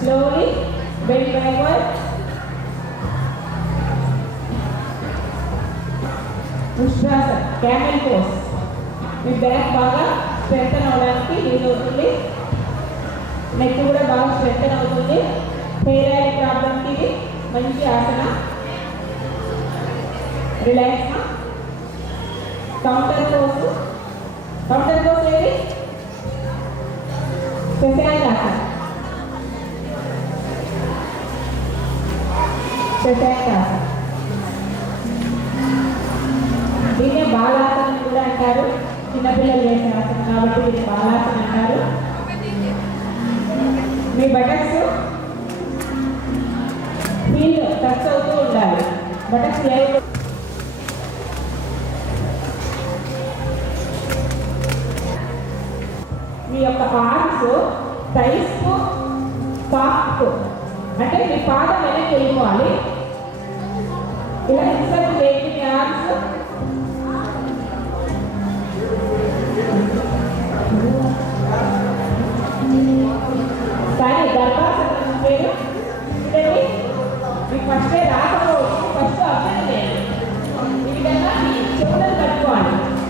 Slowly bend backward. Ushrasa, camel pose. మీ బ్యాక్ బాగా స్ట్రెంగ్తన్ అవడానికి వీలు అవుతుంది. నెక్ కూడా బాగా స్ట్రెంగ్తన్ అవుతుంది. హెయిర్ ఆయిల్ ప్రాబ్లంకి ఇది మంచి asana. Relax. Counter pose. Counter pose ఏది? శశాంక ఆసన. శశాంక ఆసన. దీన్నే బాలాసనం కూడా అంటారు. చిన్నపిల్లలు చేసే ఆసనం కాబట్టి దీన్ని బాలాసనం అంటారు. మీ బటక్స్ హీల్ టచ్ అవుతూ ఉండాలి. బటక్స్ మీ యొక్క ఆర్మ్స్ థైస్ సాఫ్ట్, అంటే మీ పాదం వెనక్కి వెళ్ళిపోవాలి. ఇలా ఇన్సర్ట్ చేయండి మీ ఆర్మ్స్.